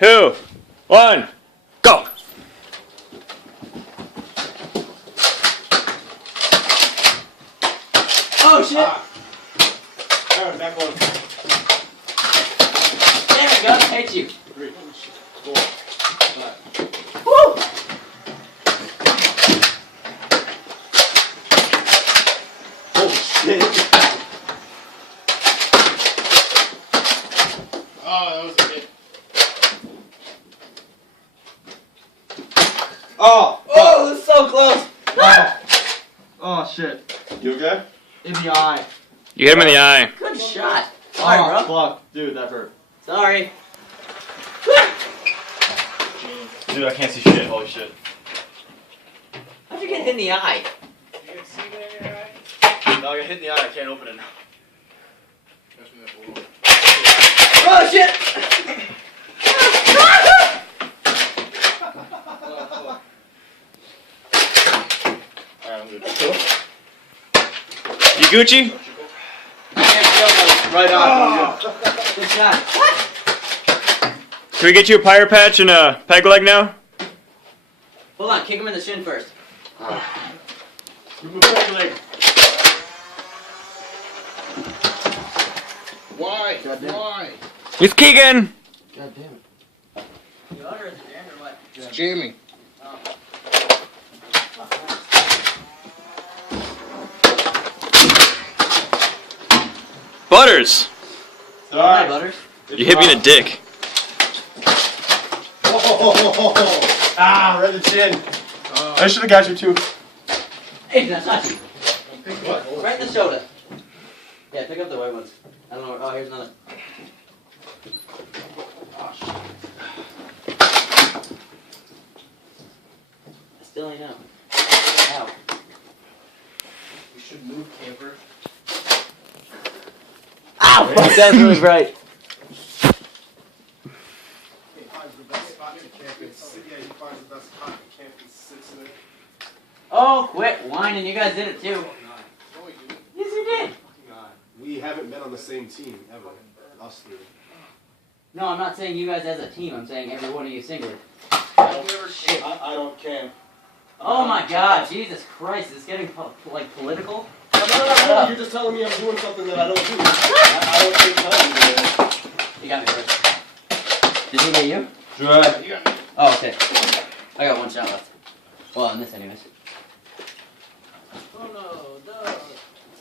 2, 1, go! Oh shit! Alright, back one. There we go, hate you. 3, 4, 5. Woo! Oh shit! Oh, that was a hit. Oh! Oh, that's so close! Oh shit. You okay? In the eye. You hit him in the eye. Good shot. Sorry, bro. Fuck. Dude, that hurt. Sorry. Dude, I can't see shit. Holy shit. How'd you get hit in the eye? You can see that in your eye? No, I got hit in the eye. I can't open it now. Oh shit! Alright, I'm good. You Gucci? I can't feel my right arm. Good shot. What? Can we get you a pirate patch and a peg leg now? Hold on, kick him in the shin first. Give him a peg leg. Why? Why? It's Keegan! God damn it. You under is it jammed or what? It's Jamie. Oh. Butters! Hi, Butters. You hit me in the dick. Oh, ah, right in the chin. I should have got you too. Hey, that's not you. What? Right in the shoulder. Yeah, pick up the white ones. I don't know. Oh, here's another. Oh, shit. I still ain't know. Ow. We should move, camper. Ow! That's really bright. He finds the best spot to camp in. Yeah, he finds the best spot to camp and sits in it. Oh, quit whining. You guys did it too. No, we didn't. Yes, you did. We haven't been on the same team ever. Us three. No, I'm not saying you guys as a team. I'm saying every one of you singly. I don't camp. Oh my God, Jesus Christ! Is this getting like political? No, you're just telling me I'm doing something that I don't do. I don't take time to do it. You got me first. Did he get you? Right. You got me. Oh, okay. I got one shot left. Well, on this anyways. Uno, dos,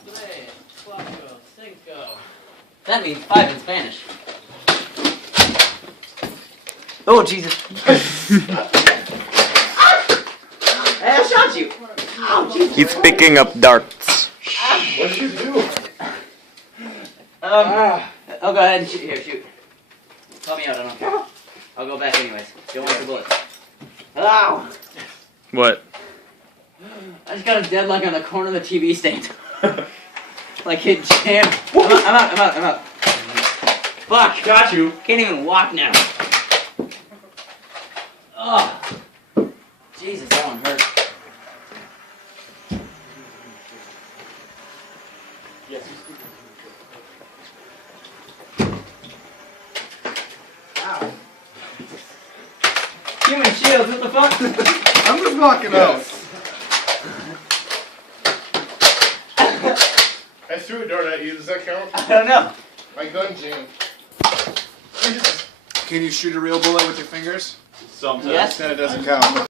tres, cuatro, cinco. That means 5 in Spanish. Oh, Jesus. Hey, I shot you. Oh, Jesus. He's picking up darts. What did you do? Oh, go ahead and shoot. Here, shoot. Call me out, I don't care. I'll go back anyways. Don't want the bullets. Ow! What? I just got a dead leg on the corner of the TV stand. Like it jammed. I'm out. Fuck! Got you. Can't even walk now. Oh. Jesus, that one hurt. Yes. Ow. Human shields, what the fuck? I'm just knocking out. I threw a dart at you. Does that count? I don't know. My gun jammed. Can you shoot a real bullet with your fingers? Sometimes. Yes. Then it doesn't count.